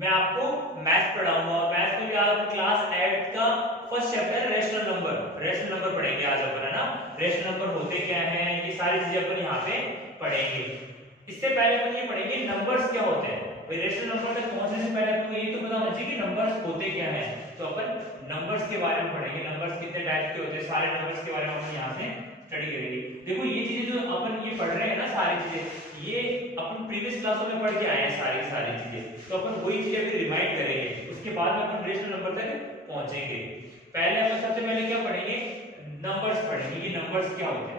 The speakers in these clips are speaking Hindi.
मैं आपको मैथ पढ़ाऊंगा और मैथ में आप क्लास 8 का फर्स्ट चैप्टर रेशनल नंबर पढ़ेंगे आज अपन, है ना। रेशनल नंबर होते क्या हैं, ये सारी चीजें अपन यहाँ पे पढ़ेंगे। इससे पहले अपन ये पढ़ेंगे नंबर्स क्या होते हैं। भाई रेशनल नंबर तक पहुंचने से पहले आपको ये तो पता होना चाहिए कि नंबर्स होते क्या हैं। तो अपन नंबर्स के बारे में पढ़ेंगे, नंबर्स कितने टाइप के होते हैं, सारे नंबर्स के बारे में अपन यहाँ से स्टडी करेंगे। देखो ये चीजें जो अपन ये पढ़ रहे हैं ना, सारी चीजें ये अपन प्रीवियस क्लासों में पढ़ के आए हैं सारी चीजें, तो अपन वही चीजें अभी रिमाइंड करेंगे। उसके बाद में अपन रेशनल नंबर तक पहुंचेंगे। पहले अपन सबसे पहले क्या पढ़ेंगे, नंबर्स पढ़ेंगे कि नंबर्स क्या होते हैं।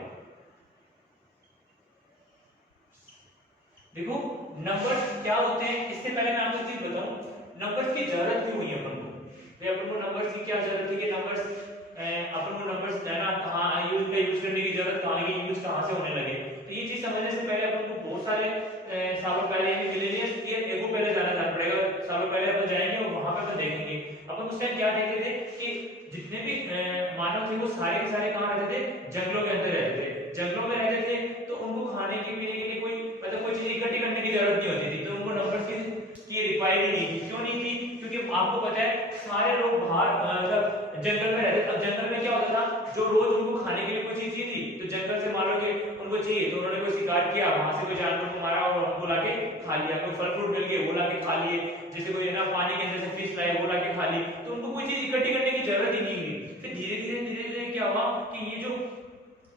देखो नंबर्स क्या होते हैं, इससे पहले मैं आपको चीज बताऊं, नंबर्स की जरूरत क्यों हुई है अपन को। तो अपन को नंबर्स की क्या जरूरत है कि नंबर्स अपन को नंबर्स देना कहाँ यूज करने की जरूरत कहाँ है, यूज कहाँ से होने लगे। तो ये चीज समझने से पहले अपन को बहुत सारे सालों पहले मिलेनियस ईयर एगो पहले जाना पड़ेगा। सालों पहले अपन जाएंगे और वहां पे अपन देखेंगे अपन उस टाइम क्या देखते थे कि जितने भी मानव थे वो सारे के सारे कहाँ रहते थे, जंगलों के अंदर रहते थे। जंगलों में रहते थे तो उनको खाने के पीने के लिए कोई मतलब कोई चीज इकट्ठी करने की जरूरत नहीं होती थी, तो उनको नंबर्स की रिक्वायरमेंट नहीं थी। क्यों नहीं थी, क्योंकि आपको पता है सारे लोग बाहर मतलब जंगल में रहते। अब जंगल में क्या होता था, जो रोज उनको खाने के लिए कोई चीज चाहिए थी तो जंगल से मान लो कि उनको चाहिए तो उन्होंने कोई शिकार किया, वहां से कोई जानवर को मारा और उनको लाके खा लिया। कोई फल फ्रूट मिल गए वो लाके खा लिए, जैसे कोई ना पानी के अंदर से फिश लाए वो लाके खा ली, तो उनको कोई चीज इकट्ठी करने की जरूरत ही नहीं हुई। फिर धीरे धीरे क्या हुआ कि ये जो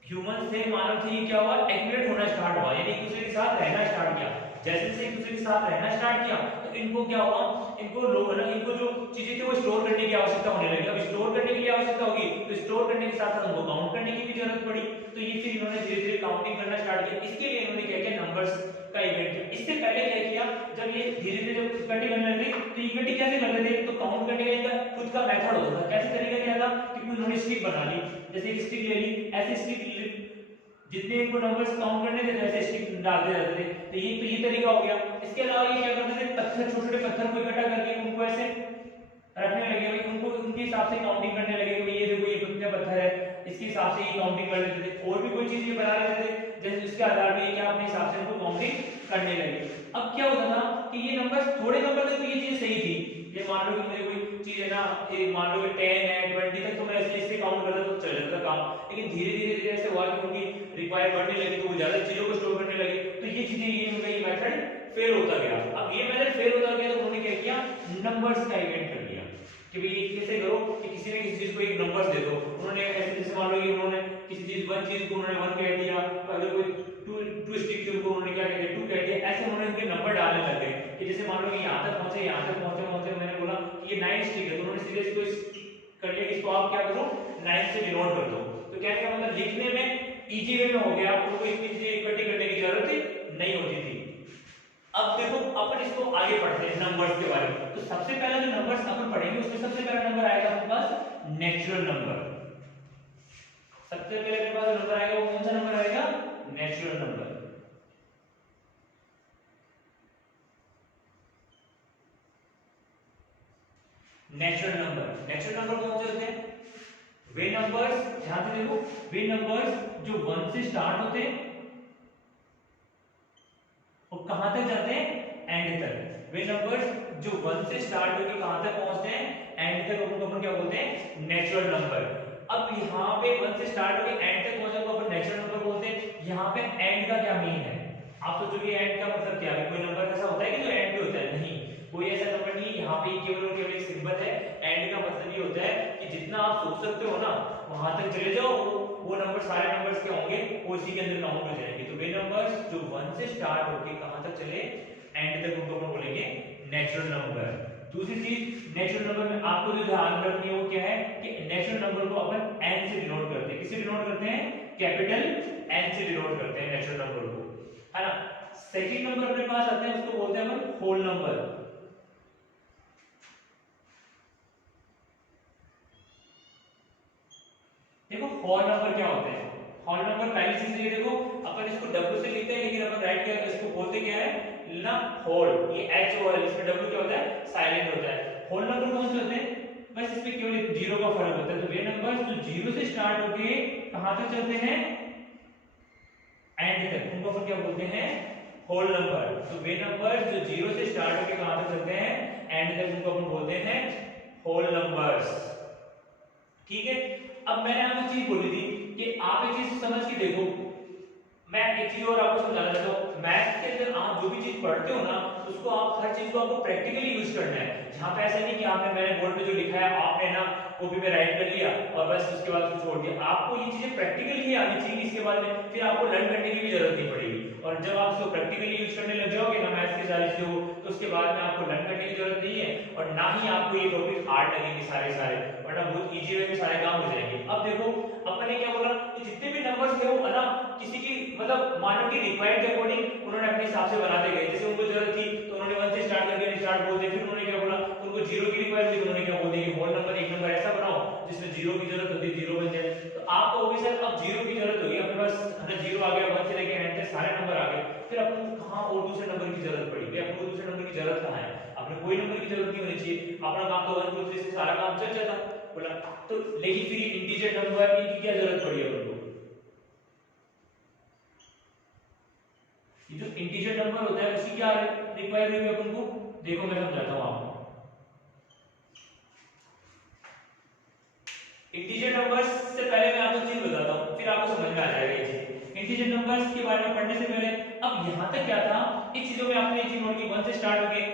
ह्यूमन थे, मानव थे, ये क्या हुआ एक्टिवेट होना स्टार्ट हुआ, यानी एक दूसरे के साथ रहना स्टार्ट किया। जैसे जैसे एक दूसरे के साथ रहना स्टार्ट किया तो इनको क्या हुआ, इनको जो चीजें थी वो स्टोर करने की आवश्यकता होने लगी। अब स्टोर करने के लिए आवश्यकता होगी तो स्टोर करने के साथ साथ उनको काउंट करने की भी जरूरत पड़ी। तो ये फिर इन्होंने धीरे धीरे काउंटिंग करना स्टार्ट किया। इसके लिए इन्होंने क्या किया, नंबर्स का इन्वेंट किया। इससे पहले क्या किया, जब ये धीरे धीरे जब इकट्ठी करने लगे तो इकट्ठी कैसे करते थे, तो काउंट करने का इनका खुद का मेथड होता था। कैसे तरीका क्या था कि उन्होंने स्टिक बना ली, जैसे एक स्टिक ले ली, ऐसे स्टिक जितने इनको नंबर्स काउंट करने थे वैसे स्टिक डालते रहते थे। तो ये तरीका हो गया। इसके अलावा ये क्या करते थे, पत्थर छोटे छोटे पत्थर को इकट्ठा करके उनको ऐसे रखने लगे, भाई उनको उनके हिसाब से काउंटिंग करने लगे कि ये देखो ये कितने पत्थर है, इसके हिसाब से ये काउंटिंग कर लेते थे। और भी कोई चीज ये बना लेते थे, जैसे उसके आधार पे ये क्या अपने हिसाब से उनको काउंटिंग करने लगे। अब क्या होता था कि ये नंबर्स थोड़े नंबर तक तो ये चीज सही थी, ये मान लो कि मेरे कोई चीज है ना, मान लो कि 10 है 20 तक तो मैं ऐसे इससे काउंट करता तो चल जाता काम। लेकिन धीरे धीरे धीरे ऐसे हुआ कि उनकी रिक्वायर बढ़ने लगी तो वो ज्यादा चीजों को स्टोर करने लगे, तो ये चीजें ये उनका ये मेथड फेल होता गया। अब ये मेथड फेल होता गया तो उन्होंने क्या किया, नंबर्स का इन्वेंट कर दिया कि भाई कैसे करो कि किसी न किसी चीज को एक नंबर दे दो। उन्होंने ऐसे जैसे मान लो कि उन्होंने किसी चीज वन चीज को उन्होंने 1 कह दिया, अगर कोई टू स्टिक थी उनको उन्होंने क्या कह दिया 2 कह दिया। ऐसे उन्होंने उनके नंबर डालने लग गए कि जैसे मान लो कि यहां तक पहुंचे, यहां तक पहुंचे पहुंचे मैंने बोला कि ये 9 स्टिक है तो उन्होंने सीधे इसको कर लिया कि इसको आप क्या करो 9 से डिनोट कर दो। तो कहने का मतलब लिखने में इजी वे में हो गया, उनको इतनी चीजें इकट्ठी करने की जरूरत नहीं होती थी। अब देखो अपन इसको आगे पढ़ते हैं नंबर्स के बारे में। तो सबसे पहला जो नंबर्स अपन पढ़ेंगे उसमें सबसे पहला नंबर आएगा आपके पास नेचुरल नंबर। सबसे पहले अपने पास नंबर आएगा वो कौन सा नंबर आएगा, नेचुरल नंबर। नेचुरल नंबर कौन से होते हैं, वे नंबर्स, ध्यान से देखो, वे नंबर्स जो 1 से स्टार्ट होते हैं और कहां तक जाते हैं, एंड तक। वे नंबर्स जो 1 से स्टार्ट होकर कहां तक पहुंचते हैं, एंड तक, उनको अपन क्या बोलते हैं, नेचुरल नंबर। अब यहाँ पे 1 से स्टार्ट होकर एंड तक पहुंचे को अपन नेचुरल नंबर बोलते हैं। यहाँ पे एंड का क्या मीन है, आप सोचोगे एंड का मतलब क्या है, कोई नंबर ऐसा होता है कि जो एंड पे होता है, नहीं, कोई ऐसा नंबर नहीं। यहाँ पे केवल और केवल एक सिंबल है। एंड का मतलब ये होता है कि जितना आप सोच सकते हो ना वहां तक चले जाओ, वो नंबर सारे नंबर्स के होंगे वो इसी के अंदर काउंट हो जाएंगे। तो वे नंबर्स जो 1 से स्टार्ट होके कहां तक चले, एंड तक, उनको अपन बोलेंगे नेचुरल नंबर। दूसरी चीज नेचुरल नंबर में आपको जो ध्यान रखनी है वो क्या है कि नेचुरल नंबर को अपन n से डिनोट करते हैं। किससे डिनोट करते हैं, कैपिटल N से डिनोट करते हैं नेचुरल नंबर को, है ना। सेकंड नंबर अपने पास आते हैं, उसको बोलते हैं अपन होल नंबर। देखो होल नंबर क्या होते हैं, होल नंबर पहली चीज ये देखो अपन इसको W से लिखते हैं, लेकिन अपन राइट क्या इसको बोलते क्या है ना, होल। ये H O L, इसमें W क्या होता है, साइलेंट होता है। होल नंबर कौन से होते हैं, बस इसमें केवल जीरो का फर्क होता है। तो वे नंबर्स जो जीरो से स्टार्ट होके कहां तक चलते हैं, एंड तक, उनको अपन क्या बोलते हैं, होल नंबर। तो वे नंबर्स जो जीरो से स्टार्ट होके कहां तक चलते हैं, यानी कि उनको अपन बोलते हैं होल नंबर्स। ठीक है, अब मैंने आपको चीज बोली थी कि आप एक चीज समझ के देखो, मैं एक चीज और आपको समझाना चाहता हूँ। मैथ के अंदर आप जो भी चीज पढ़ते हो ना, उसको आप हर चीज को आपको प्रैक्टिकली यूज करना है। जहाँ पे ऐसा नहीं कि आपने मैंने बोर्ड पे जो लिखा है आपने ना कॉपी पे राइट कर लिया और बस उसके बाद उसको छोड़ दिया। आपको ये चीजें प्रैक्टिकली ही आनी चाहिए, इसके बाद में फिर आपको लर्न करने की भी जरूरत नहीं पड़ेगी। और जब आप इसको प्रैक्टिकली यूज करने लग जाओगे ना मैथ्स की सारी चीजों को, तो उसके बाद में आपको लर्न करने की जरूरत नहीं है और ना ही आपको ये टॉपिक हार्ड लगेंगे सारे, वरना बहुत इजी वे में सारे काम हो जाएंगे। अब देखो अपन ने क्या बोला कि जितने भी नंबर्स थे वो ना किसी की मतलब मानो की रिक्वायर्ड के अकॉर्डिंग उन्होंने अपने हिसाब से बनाते गए। जैसे उनको जरूरत थी तो उन्होंने 1 से स्टार्ट करके स्टार्ट बोल दिया, फिर उन्होंने क्या बोला, उनको 0 की रिक्वायर्ड थी तो उन्होंने क्या बोल दिया कि होल नंबर एक नंबर ऐसा बनाओ जिसमें 0 की जरूरत होती है 0 बन जाए। तो आपको होगी सर अब 0 की जरूरत होगी, अपने पास है ना 0 आ गया, 1 से लेके एंड तक सारे नंबर आ गए, फिर अपन को कहां और दूसरे नंबर की जरूरत पड़ी? भाई आपको दूसरे नंबर की जरूरत कहां है? आपने कोई नंबर की जरूरत नहीं होनी चाहिए, अपना काम तो 1 2 3 से सारा काम चल जाता बोला। तो लेकिन फिर ये इंटीजर नंबर की क्या जरूरत पड़ी अपन को? ये जो इंटीजर नंबर होता है उसकी क्या रिक्वायर हुई अपन को? देखो मैं समझाता हूं आपको। इंटीजर नंबर्स से पहले मैं आपको चीज बताता हूं, फिर आपको समझ में आ जाएगा ये चीज। इंटीजर नंबर्स के बारे में पढ़ने से पहले अब यहां तक क्या था, इस चीजों में आपने ये चीज नोट की 1 से स्टार्ट हो गए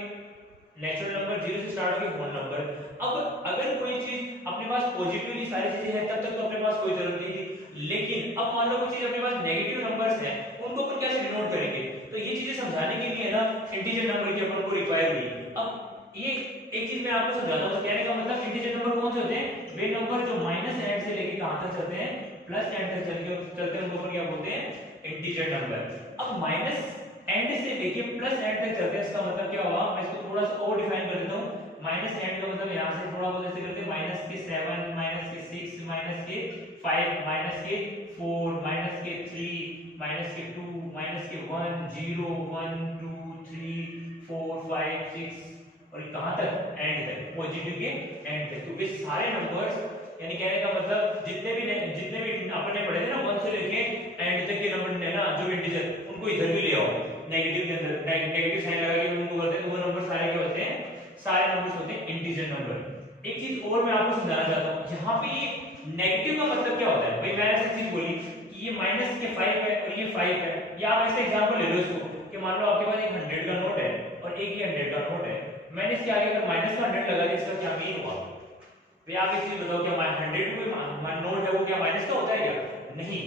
नेचुरल नंबर, 0 से स्टार्ट हो गए होल नंबर। अब अगर कोई चीज अपने पास पॉजिटिवली सारी चीजें हैं तब तक तो अपने पास कोई जरूरत नहीं थी, लेकिन अब मान लो कोई चीज अपने पास नेगेटिव नंबर्स हैं, उनको अपन कैसे डिनोट करेंगे? तो ये चीजें समझाने के लिए ना इंटीजर नंबर की अपन को रिक्वायर हुई। अब ये एक चीज मैं आपको समझाता हूं, कहने का मतलब इंटीजर नंबर कौन से होते हैं? वे नंबर जो माइनस एंड से लेके कहां तक चलते हैं, प्लस एंड तक चलते हैं, उनको अपन क्या बोलते हैं? Integer number. अब माइनस एंड से लेके प्लस एंड तक चलते हैं, इसका मतलब क्या हुआ? मैं इसको थोड़ा सा और डिफाइन कर देता हूं। माइनस एंड का मतलब यहां से थोड़ा बहुत ऐसे करते हैं, माइनस के 7 माइनस के 6 माइनस के 5 माइनस के 4 माइनस के 3 माइनस के 2 माइनस के 1 0 1 2 3 4 5 6 और कहां तक? एंड तक, पॉजिटिव के एंड तक। तो ये सारे नंबर्स यानी कहने का मतलब जितने भी अपन ने पढ़े थे ना 1 से लेके एंड तक के नंबर ने ना जो इंटीजर, उनको इधर भी ले आओ नेगेटिव के अंदर, नेगेटिव साइन लगा के उनको करते हैं, तो वो नंबर सारे क्या होते हैं? सारे नंबर्स होते हैं इंटीजर नंबर। एक चीज और मैं आपको समझाना चाहता हूं, यहां पे ये नेगेटिव का मतलब क्या होता है? भाई मैंने ऐसी चीज बोली कि ये माइनस के 5 है और ये 5 है, या आप ऐसे एग्जांपल ले लो इसको कि मान लो आपके पास एक 100 का नोट है और एक ये 100 का नोट है, मैंने इसके आगे अगर माइनस का 100 लगा दिया, इसका क्या मीन हुआ? भाई आप एक चीज बताओ, क्या 100 कोई नोट है वो क्या माइनस का होता है क्या? नहीं।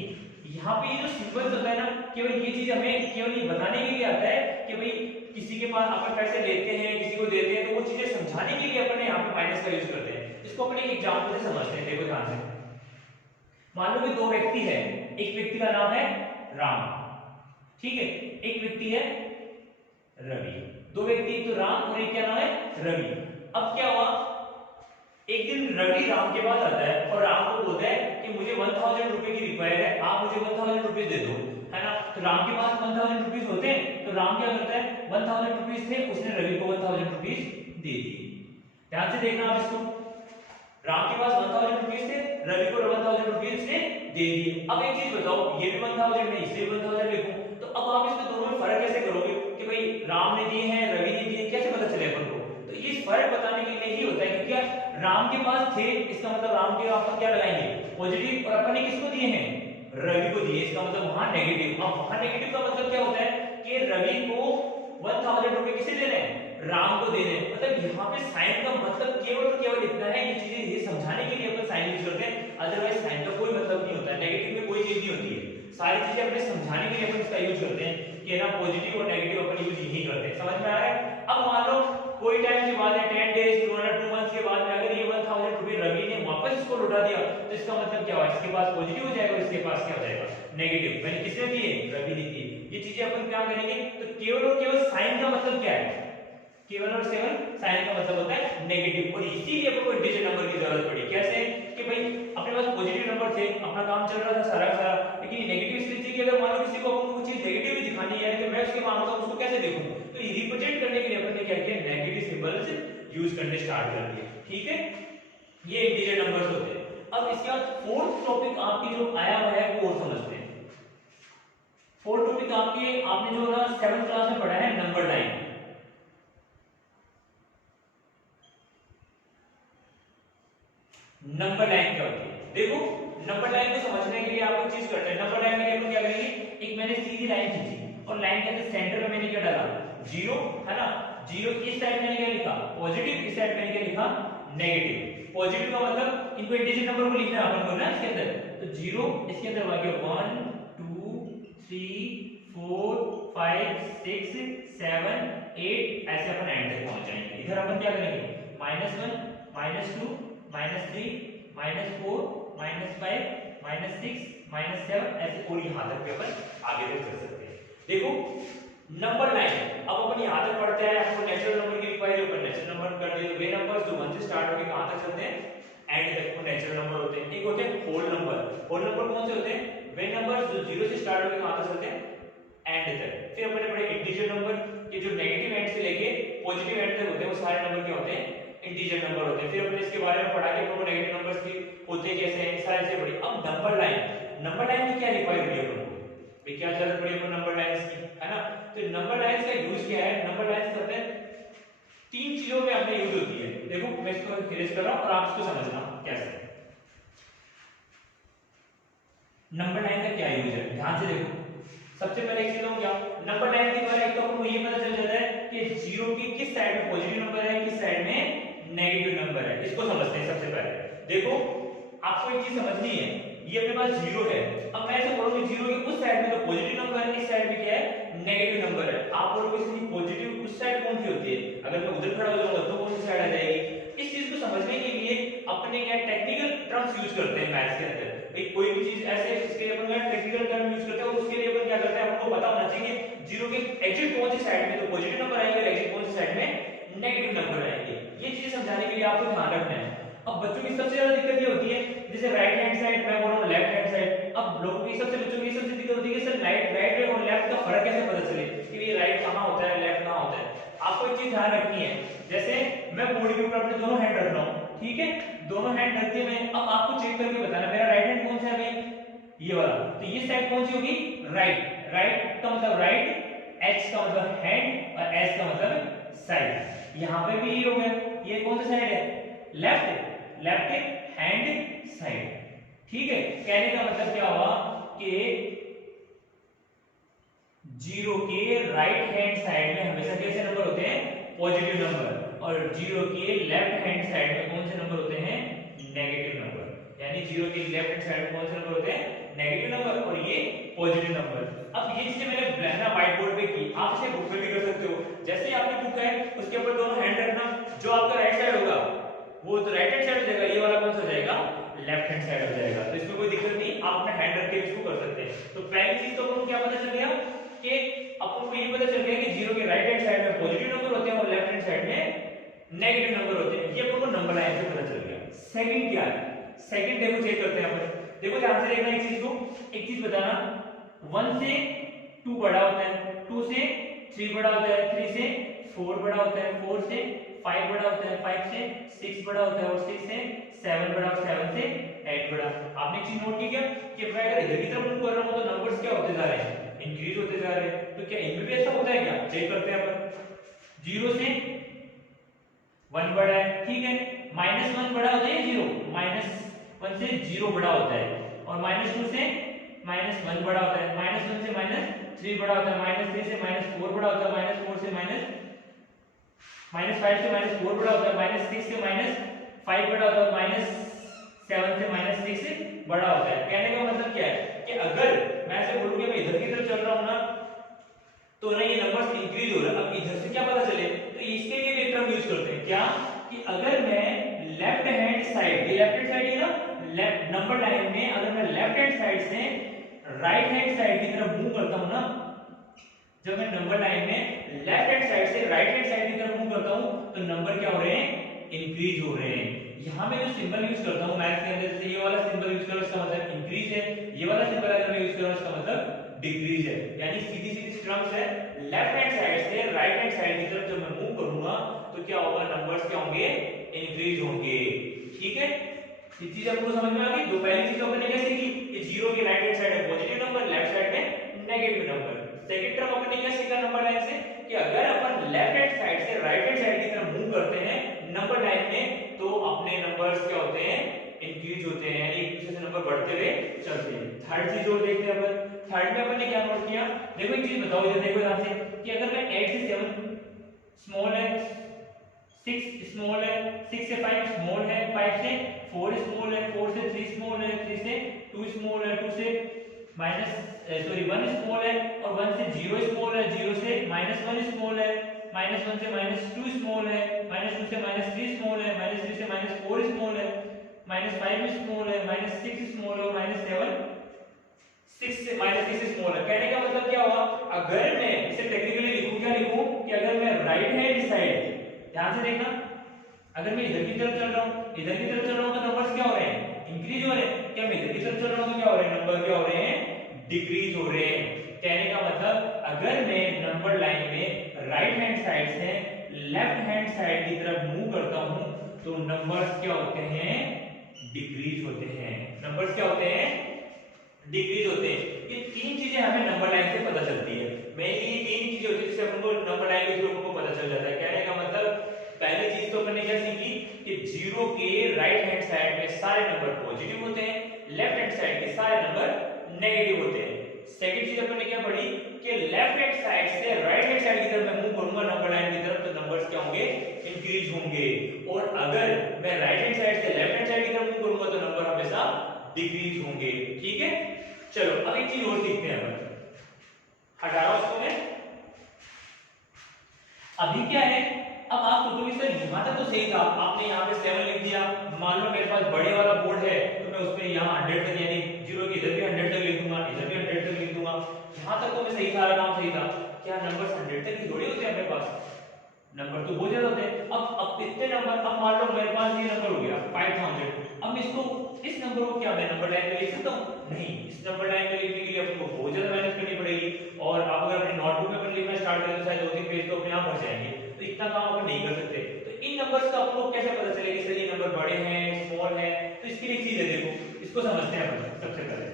यहाँ पे ये जो सिंबल्स होता है ना, केवल ये चीज हमें केवल ये बताने के लिए आता है कि भाई किसी के पास अपन पैसे लेते हैं, किसी को देते हैं, तो वो चीजें समझाने के लिए अपन यहाँ पे माइनस का यूज करते हैं। इसको अपन एक एग्जांपल से समझते हैं, देखो ध्यान से। मान लो कि दो व्यक्ति है, एक व्यक्ति का नाम है राम, ठीक है, एक व्यक्ति है रवि। दो व्यक्ति, एक तो राम और एक क्या नाम है? रवि। अब क्या हुआ, एक दिन रवि राम के पास आता है और राम को बोलता है कि मुझे 1000 रुपए की रिक्वायर है, आप मुझे 1000 रुपए दे दो, है ना। तो राम के पास 1000 रुपीज होते हैं, तो राम क्या करता है, 1000 रुपीज थे, उसने रवि को 1000 रुपीज दे दिए। ध्यान से देखना आप इसको, राम के पास 1000 रुपीज थे, रवि को 1000 रुपीज ने दे दिए। अब एक चीज बताओ, ये भी 1000 में इसे 1000 लिखूं, तो अब आप इसमें दोनों में फर्क कैसे करोगे कि भाई राम ने दिए हैं रवि ने दिए, कैसे पता चले अपन को? तो ये फर्क बताने के लिए ही होता है कि क्या राम के पास थे, इसका मतलब राम के आप क्या लगाएंगे? पॉजिटिव, और अपन ने किसको दिए हैं? रवि को दिए, इसका मतलब वहां नेगेटिव। अब वहां नेगेटिव का मतलब क्या होता है कि रवि को 1000 रुपए किसे दे रहे हैं? राम को दे रहे हैं। मतलब यहाँ पे साइन का मतलब केवल और केवल इतना है, ये चीजें ये समझाने के लिए अपन साइन यूज करते हैं, अदरवाइज साइन का कोई मतलब नहीं होता है, नेगेटिव में कोई चीज नहीं होती है। सारी चीजें अपने समझाने के लिए अपन इसका यूज करते हैं कि ना पॉजिटिव और नेगेटिव अपन यूज यही करते हैं। समझ में आ रहा है? अब मान लो कोई टाइम के बाद है 10 डेज 2 मंथ्स के बाद में अगर ये 1000 रुपए रवि ने वापस इसको लौटा दिया, तो इसका मतलब क्या हुआ? इसके पास पॉजिटिव हो जाएगा और इसके पास क्या हो जाएगा? नेगेटिव। मैंने किसने दिए? रवि ने दिए। ये चीजें अपन क्या करेंगे, तो केवल और केवल साइन का मतलब क्या है? केवल और केवल साइन का मतलब होता है नेगेटिव, और इसीलिए अपन को इंटीजर नंबर की जरूरत पड़ी। कैसे कि भाई अपने पास पॉजिटिव नंबर थे, अपना काम चल रहा था सारा का सारा, लेकिन ये नेगेटिव इसलिए थी कि अगर मान लो किसी को अपन को चीज नेगेटिव भी दिखानी है, तो मैं उसके मामले में उसको कैसे देखूं? तो ये रिप्रेजेंट करने के लिए अपन ने क्या किया? नेगेटिव सिंबल्स यूज करने स्टार्ट कर दिए। ठीक है, ये इंटीजर नंबर्स होते हैं। अब इसके बाद फोर्थ टॉपिक आपकी जो आया हुआ है वो समझते हैं। फोर्थ टॉपिक आपने जो ना 7th क्लास में पढ़ा है, नंबर लाइन। नंबर लाइन क्या होती है? देखो नंबर लाइन को समझने के लिए आपको चीज करना है। नंबर लाइन के लिए अपन क्या करेंगे, एक मैंने सीधी लाइन खींची और लाइन के अंदर सेंटर में मैंने क्या डाला, जीरो, है ना। जीरो इस साइड मैंने क्या लिखा, पॉजिटिव, इस साइड मैंने क्या लिखा, नेगेटिव। पॉजिटिव का मतलब इनको इंटीजर नंबर को लिखना है अपन को ना इसके अंदर, तो जीरो इसके अंदर आ गया 1 2 3 4 5 6 7 8, ऐसे अपन एंड तक पहुंच जाएंगे। इधर अपन क्या करेंगे, -1 -2 -3 -4 -5 -6 -7, ऐसे पूरी यहां तक भी अपन आगे तक चल सकते हैं। देखो नंबर लाइन, अब अपन यहां तक पढ़ते हैं, आपको नेचुरल नंबर की रिक्वायरी, अपन नेचुरल नंबर कर दिए। वे नंबर्स जो 1 से स्टार्ट होकर कहां तक चलते हैं, एंड तक, वो नेचुरल नंबर होते हैं। एक होते हैं होल नंबर। होल नंबर कौन से होते हैं, वे नंबर्स जो 0 से स्टार्ट होकर कहां तक चलते हैं, एंड तक। फिर अपने पढ़े इंटीजर नंबर, ये जो नेगेटिव एंड से लेके पॉजिटिव एंड तक होते हैं, वो सारे नंबर क्या होते हैं, इंटीजर नंबर होते हैं। फिर अपने इसके बारे में पढ़ा कि अपन को नेगेटिव नंबर्स की होते हैं कैसे हैं, सारे से पढ़ी। अब नंबर लाइन, नंबर लाइन की क्या रिक्वायरमेंट है अपन को, भाई क्या जरूरत पड़ी अपन नंबर लाइंस की, है ना। तो नंबर लाइंस का यूज क्या है, नंबर लाइंस करते हैं तीन चीजों में अपने यूज होती है। देखो मैं इसको फिनिश कर रहा हूं और आप इसको समझना कैसे। नंबर लाइन का क्या यूज है, ध्यान से देखो। सबसे पहले एक चीज क्या, नंबर लाइन के द्वारा एक तो आपको ये पता चल जाता है कि जीरो की किस साइड में पॉजिटिव नंबर है, किस साइड में नेगेटिव नंबर है। इसको समझते हैं सबसे पहले। देखो आपको एक चीज समझनी है, ये अपने पास जीरो है, अब मैं ऐसे बोलूंगा जीरो के उस साइड में तो पॉजिटिव नंबर है, इस साइड में क्या है, नेगेटिव नंबर है। आप बोलोगे इसकी पॉजिटिव उस साइड कौन सी होती है, अगर मैं उधर खड़ा हो जाऊंगा तो कौन सी साइड आ जाएगी। इस चीज को समझने के लिए अपने क्या टेक्निकल टर्म्स यूज करते हैं मैथ्स के अंदर। भाई कोई भी चीज ऐसे इसके लिए अपन टेक्निकल टर्म यूज करते हैं, और उसके लिए अपन क्या करते हैं, आपको पता होना चाहिए जीरो के एग्जिट कौन सी साइड में तो पॉजिटिव नंबर आएंगे, एग्जिट कौन सी साइड में नेगेटिव नंबर आएंगे। ये चीज समझाने के लिए आपको ध्यान रखना है। अब बच्चों की सबसे ज्यादा दिक्कत ये होती है, जैसे राइट हैंड साइड, मैं बोल रहा हूं लेफ्ट हैंड साइड। अब लोगों की सबसे बच्चों की सबसे दिक्कत होती है कि सर राइट और लेफ्ट का फर्क कैसे पता चले कि ये राइट कहां होता है, लेफ्ट कहां होता है। आपको एक चीज ध्यान रखनी है, जैसे मैं बोर्ड के ऊपर अपने दोनों हैंड रख रहा हूं, ठीक है, दोनों हैंड रख दिए मैं। अब आपको चेक करके बताना मेरा राइट हैंड कौन सा है भाई, ये वाला, तो ये साइड कौन सी होगी, राइट। राइट का मतलब राइट, एच का मतलब हैंड और एस का मतलब साइड। यहां पे भी ये हो गया, ये कौन सा साइड है, लेफ्ट, लेफ्ट हैंड साइड, ठीक है। कहने का मतलब क्या हुआ कि जीरो के राइट हैंड साइड में हमेशा कैसे नंबर होते हैं, पॉजिटिव नंबर, और जीरो के लेफ्ट हैंड साइड में कौन से नंबर होते हैं, नेगेटिव नंबर। यानी जीरो के लेफ्ट हैंड साइड में कौन से नंबर होते हैं, नेगेटिव नंबर, और ये पॉजिटिव नंबर। अब ये चीजें मैंने ब्लैना व्हाइट बोर्ड पे की, आप इसे बुक में भी कर सकते हो। जैसे ही आपकी बुक है उसके ऊपर दोनों हैंड रखना, जो आपका राइट साइड होगा वो तो राइट हैंड साइड हो जाएगा, ये वाला कौन सा हो जाएगा, लेफ्ट हैंड साइड हो जाएगा। तो इसमें कोई दिक्कत नहीं, आप अपना हैंड रख के इसको कर सकते हैं। तो पहली चीज तो आपको क्या पता चल गया कि आपको ये पता चल गया कि जीरो के राइट हैंड साइड में पॉजिटिव नंबर होते हैं और लेफ्ट हैंड साइड में नेगेटिव नंबर होते हैं। ये आपको नंबर लाइन से पता चल गया। सेकंड क्या है, सेकंड देखो चेक करते हैं अपन। देखो ध्यान से देखना एक चीज को, एक चीज बताना, 1 से 2 बड़ा होता है, 2 से 3 बड़ा होता है, 3 से 4 बड़ा होता है, 4 से 5 बड़ा होता है, 5 से 6 बड़ा होता है, और 6 से 7 बड़ा, 7 से 8 बड़ा। आपने एक चीज नोट की क्या कि मैं अगर इधर की तरफ मूव कर रहा हूं तो नंबर्स क्या होते जा रहे हैं, इंक्रीज होते जा रहे हैं। तो क्या इनमें भी ऐसा होता है क्या, चेक करते हैं अपन। 0 से 1 बड़ा है, ठीक है, -1 बड़ा होता है, 0 -1 से 0 बड़ा होता है, और -2 से -1 बड़ा होता है, -1 से -3 बड़ा होता है, -3 से -4 बड़ा होता है, -4 से -5 से -4 बड़ा होता है, -6 से -5 बड़ा होता है, -7 से -6 बड़ा होता है। कहने का मतलब क्या है कि अगर मैं ऐसे बोलूं कि मैं इधर की तरफ चल रहा हूं ना, तो ना ये नंबर्स इंक्रीज हो रहा है। अब इधर से क्या पता चले, तो इसके लिए एक टर्म यूज करते हैं क्या, कि अगर मैं लेफ्ट हैंड साइड, ये लेफ्ट हैंड साइड है ना, लेफ्ट नंबर लाइन में अगर मैं लेफ्ट हैंड साइड से राइट हैंड साइड की तरफ मूव करता हूं ना, जब मैं नंबर लाइन में लेफ्ट हैंड साइड से राइट हैंड साइड की तरफ मूव करता हूं तो नंबर क्या हो रहे हैं, इंक्रीज हो रहे हैं। यहां मैं जो सिंबल यूज करता हूं मैथ के अंदर, जैसे ये वाला सिंबल यूज करो इसका मतलब इंक्रीज है, ये वाला सिंबल अगर मैं यूज करूं इसका मतलब डिक्रीज है। यानी सीधी सीधी टर्म्स है, लेफ्ट हैंड साइड से राइट हैंड साइड की तरफ जब मैं मूव करूंगा तो क्या होगा, नंबर्स क्या होंगे, इंक्रीज होंगे, ठीक है। ये चीज आपको समझ में आ गई। दो पहली चीज अपन ने क्या सीखी कि जीरो के राइट हैंड साइड में पॉजिटिव नंबर, लेफ्ट साइड में नेगेटिव नंबर। सेकंड टर्म अपन ने क्या सीखा नंबर लाइन से, कि अगर अपन लेफ्ट हैंड साइड से राइट हैंड साइड की तरफ मूव करते हैं नंबर लाइन में, तो अपने नंबर्स क्या होते हैं, डिक्रीज होते हैं, एक दूसरे से नंबर बढ़ते हुए चलते हैं। थर्ड चीज और देखते हैं अपन। थर्ड में अपन ने क्या नोट किया, देखो एक चीज बताओ, इधर देखो ध्यान से कि अगर मैं 8 से 7 स्मॉल है, 6 स्मॉल है, 6 से 5 स्मॉल है, 5 से 4 स्मॉल है, 4 से 3 स्मॉल है, 3 से 2 स्मॉल है, 2 से -1 स्मॉल है, और 1 से 0 स्मॉल है, 0 से -1 स्मॉल है, -1 से -2 स्मॉल है, -2 से -3 स्मॉल है, -3 से -4 स्मॉल है, -5 स्मॉल है, -6 स्मॉल है, और -7 6 से -6 स्मॉल है। कहने का मतलब क्या हुआ, अगर मैं इसे टेक्निकली लिखूं, क्या लिखूं कि अगर मैं राइट हैंड साइड, ध्यान से देखना, अगर मैं इधर की तरफ चल रहा हूं, इधर की तरफ चल रहा हूं, तो नंबर्स क्या हो रहे हैं, इंक्रीज हो रहे हैं। क्या मैं इधर की तरफ चल रहा हूं तो क्या हो रहे हैं, नंबर क्या हो रहे हैं, डिक्रीज हो रहे हैं। कहने का मतलब अगर मैं नंबर लाइन में राइट हैंड साइड से लेफ्ट हैंड साइड की तरफ मूव करता हूं तो नंबर्स क्या होते हैं, डिक्रीज होते हैं। नंबर्स क्या होते हैं, डिक्रीज होते हैं। ये तीन चीजें हमें नंबर लाइन से पता चलती है। मेनली ये तीन चीजें होती है जिससे अपन को नंबर लाइन के थ्रू अपन को पता चल जाता है। कहने का मतलब पहली चीज तो अपन ने क्या सीखी कि जीरो के राइट हैंड साइड में सारे नंबर पॉजिटिव होते हैं, लेफ्ट हैंड साइड के सारे नंबर नेगेटिव होते हैं। सेकंड चीज अपन ने क्या पढ़ी कि लेफ्ट हैंड साइड से राइट हैंड साइड की तरफ मैं मूव करूंगा नंबर लाइन की तरफ तो नंबर्स क्या होंगे, इंक्रीज होंगे। और अगर मैं राइट हैंड साइड से लेफ्ट हैंड साइड की तरफ मूव करूंगा तो नंबर हमेशा डिक्रीज होंगे। ठीक है, चलो अब एक चीज और सीखते हैं अपन, हटा रहा हूं इसको मैं। अभी क्या है, अब आप सोचोगे सर यहां तक तो सही था, आपने यहाँ पे 7 लिख दिया, मान लो मेरे पास बड़े वाला बोर्ड है तो मैं उसमें यहाँ 100 तक यानी जीरो की इधर भी 100 तक लिख दूंगा, इधर भी 100 तक लिख दूंगा। यहाँ तक तो मैं सही, सारा काम सही था। क्या नंबर्स 100 तक ही थोड़ी होते हैं अपने पास, नंबर तो बहुत ज्यादा होते हैं। अब इतने नंबर, अब मान लो मेरे पास ये नंबर हो गया 5000, अब इसको, इस नंबर को क्या मैं नंबर लाइन में लिख सकता हूँ, नहीं। इस नंबर लाइन में लिखने के लिए आपको बहुत ज्यादा मेहनत करनी पड़ेगी, और आप अगर अपने नोटबुक में अपन लिखना स्टार्ट करें तो शायद 2-3 पेज तो अपने आप भर जाएंगे, तो इतना काम अपन नहीं कर सकते। तो इन नंबर्स का आपको कैसे पता चलेगा कि सर ये नंबर बड़े हैं, स्मॉल है, तो इसके लिए एक चीज है, देखो इसको समझते हैं अपन सबसे पहले।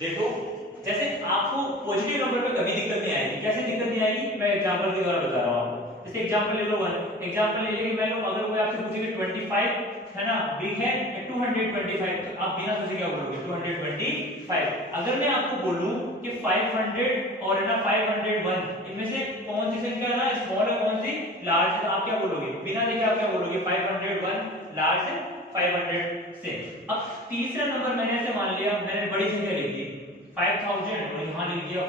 देखो जैसे आपको पॉजिटिव नंबर पे कभी दिक्कत नहीं आएगी, कैसे दिक्कत नहीं आएगी, मैं एग्जांपल के द्वारा बता रहा हूं आपको। जैसे एग्जांपल ले लो 1, एग्जांपल ले लेंगे, मैं अगर कोई आपसे पूछे कि 25 है ना बिग है या 225, तो आप बिना सोचे क्या बोलोगे, 225। अगर मैं आपको बोलूं कि 500 और है ना 501, इनमें से कौन सी संख्या है ना स्मॉल है, कौन सी लार्ज है, तो आप क्या बोलोगे, बिना देखे आप क्या बोलोगे, 501 लार्ज है 500 से। अब तीसरा नंबर मैंने ऐसे मान लिया, मैंने बड़ी संख्या लिख दी 5000 और यहां लिख दिया।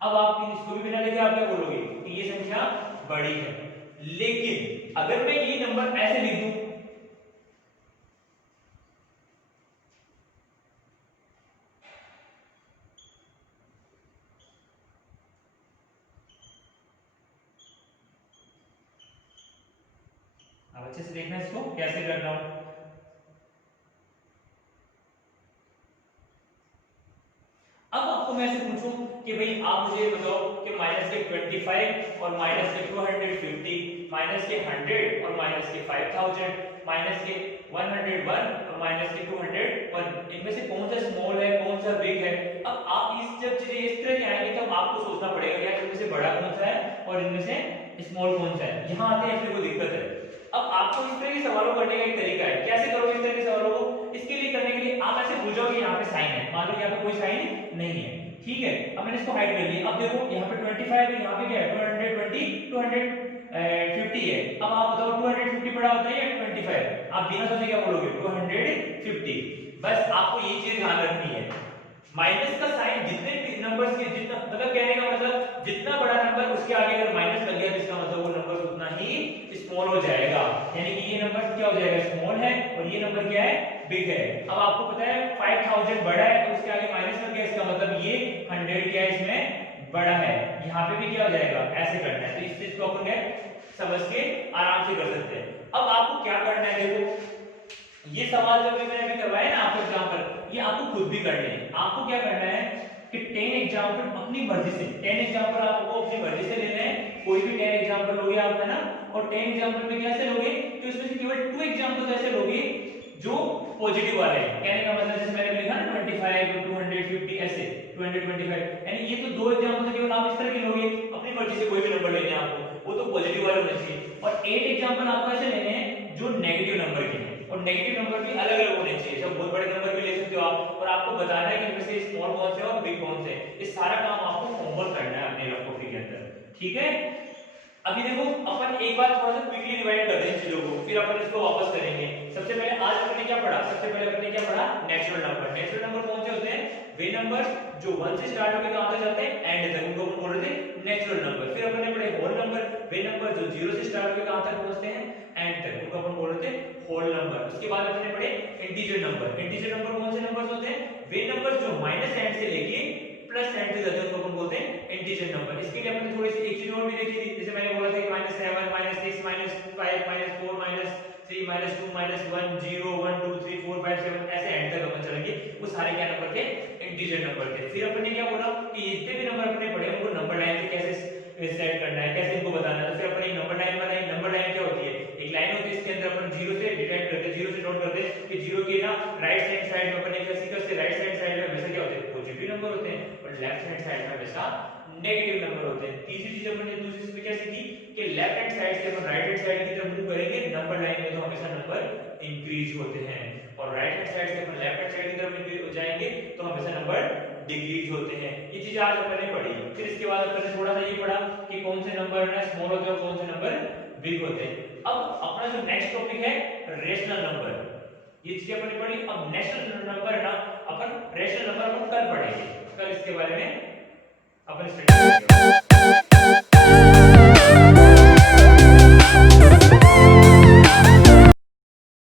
अब आप इसको भी बिना लिखे आप क्या बोलोगे कि ये संख्या बड़ी है। लेकिन अगर मैं ये नंबर ऐसे लिख दूं, अब अच्छे से देखना इसको कैसे कर रहा हूं। अब आपको मैं से पूछूं कि भाई आप मुझे बताओ कि माइनस के 25 और माइनस के 250, माइनस के 100 और माइनस के 5000, माइनस के 101 और माइनस के 201, इनमें से कौन सा स्मॉल है, कौन सा बिग है। अब आप इस जब चीजें इस तरह की आएंगी तब आपको सोचना पड़ेगा यार इनमें से बड़ा कौन सा है और इनमें से स्मॉल कौन सा है। यहाँ आते हैं अपने को दिक्कत है। अब आपको इस तरह के सवालों करने का एक तरीका है, कैसे करोगे इस तरह के सवालों को, इसके लिए करने के लिए आप ऐसे भूल जाओ कि यहाँ पे साइन है, मान लो यहाँ पे कोई साइन नहीं है, ठीक है। अब मैंने इसको हाइड कर लिया। अब देखो यहाँ पे 25 है, यहाँ पे क्या है 220 250 है। अब आप बताओ 250 बड़ा होता है या 25? आप बिना सोचे क्या बोलोगे 250। बस आपको ये चीज ध्यान रखनी है, माइनस का साइन जितने नंबर्स के जितना, मतलब कहने का मतलब जितना बड़ा नंबर उसके आगे अगर माइनस लग गया तो इसका मतलब वो नंबर उतना ही स्मॉल हो जाएगा, यानी कि ये नंबर क्या हो जाएगा स्मॉल है और ये नंबर क्या है बिग है। अब आपको पता है 5000 बड़ा है तो उसके आगे माइनस लग गया, इसका मतलब ये 100 क्या है इसमें बड़ा है, यहाँ पे भी क्या हो जाएगा ऐसे करना है। तो इस चीज को अपन समझ के आराम से कर सकते हैं। अब आपको क्या करना है, देखो ये सवाल जो मैंने अभी करवाया ना आपको एग्जांपल, ये आपको खुद भी करने हैं। आपको क्या करना है कि 10 एग्जांपल अपनी मर्जी से, 10 एग्जांपल आपको अपनी मर्जी से लेने हैं, कोई भी 10 एग्जांपल लोगे आप है ना, और 10 एग्जांपल में कैसे लोगे कि उसमें से केवल 2 एग्जांपल ऐसे लोगे जो पॉजिटिव वाले हैं। कहने का मतलब जैसे मैंने लिखा ना 25 250 ऐसे 225, यानी ये तो दो एग्जांपल केवल आप इस तरह के लोगे, अपनी मर्जी से कोई भी नंबर लेने हैं आपको, वो तो पॉजिटिव वाले होने चाहिए। और 8 एग्जांपल आपको ऐसे लेने हैं जो नेगेटिव नंबर के हैं, और नेगेटिव नंबर भी अलग अलग होने चाहिए। सब बहुत बड़े नंबर भी ले सकते हो आप, और आपको बताना है कि इनमें से स्मॉल कौन से हैं और बिग कौन से हैं। ये सारा काम आपको होमवर्क करना है अपने रफ कॉपी के अंदर, ठीक है। अभी देखो अपन एक बार थोड़ा सा क्विकली रिवाइंड करते हैं चीजों को, फिर अपन इसको वापस करेंगे। सबसे पहले आज अपन ने क्या पढ़ा? सबसे पहले अपन ने क्या पढ़ा? Natural number. नेचुरल नंबर कौन से होते हैं? वे नंबर जो 1 से स्टार्ट होकर कहां तक जाते हैं? एंड तक, उनको अपन बोल रहे थे नेचुरल नंबर। फिर अपन ने पढ़े होल नंबर, वे नंबर जो 0 से स्टार्ट होकर कहां तक पहुंचते हैं? एंड तक, उनको अपन बोल रहे थे होल नंबर। उसके बाद अपन ने पढ़े इंटीजर नंबर। इंटीजर नंबर कौन से नंबर्स होते हैं? वे नंबर जो माइनस एंड से लेके प्लस एंड तक जाते हैं, उनको अपन बोलते हैं इंटीजर नंबर। इसके लिए अपन थोड़ी सी एक चीज और भी देखी थी, जैसे मैंने बोला था कि -7 -6 -5 -4 -3 -2 -1 0 1 2 3 4 5 7 ऐसे एंड तक अपन चलेंगे। वो सारे क्या नंबर थे? इंटीजर नंबर थे। फिर अपन ने क्या बोला कि जितने भी नंबर अपने पढ़े उनको नंबर लाइन से कैसे सेट करना है, कैसे इनको बताना है। तो फिर अपन एक नंबर लाइन बनाई। नंबर लाइन क्या होती है? एक लाइन होती है, इसके अंदर अपन 0 से डिटेक्ट करते हैं, 0 से नोट करते हैं कि 0 के ना राइट हैंड साइड में अपन एक सीक्वेंस से राइट हैंड साइड में हमेशा क्या होते हैं? पॉजिटिव नंबर होते हैं, और लेफ्ट हैंड साइड में हमेशा नेगेटिव नंबर होते हैं। तीसरी चीज अपन ने दूसरी इसमें क्या सीखी कि लेफ्ट हैंड साइड से अपन राइट हैंड साइड की तरफ मूव करेंगे नंबर लाइन में, तो हमेशा नंबर इंक्रीज होते हैं, और राइट हैंड साइड से अपन लेफ्ट हैंड साइड की तरफ इंक्रीज हो जाएंगे तो हमेशा नंबर डिक्रीज होते हैं। ये चीज आज अपन ने पढ़ी। फिर इसके बाद अपन ने थोड़ा सा ये पढ़ा कि कौन से नंबर ना स्मॉल होते हैं और कौन से नंबर बिग होते हैं। अब अपना जो नेक्स्ट टॉपिक है रेशनल नंबर, ये चीज अपन ने पढ़ी। अब नेशनल नंबर है ना, अपन रेशनल नंबर अपन कल पढ़ेंगे, कल इसके बारे में अपन स्टडी करेंगे।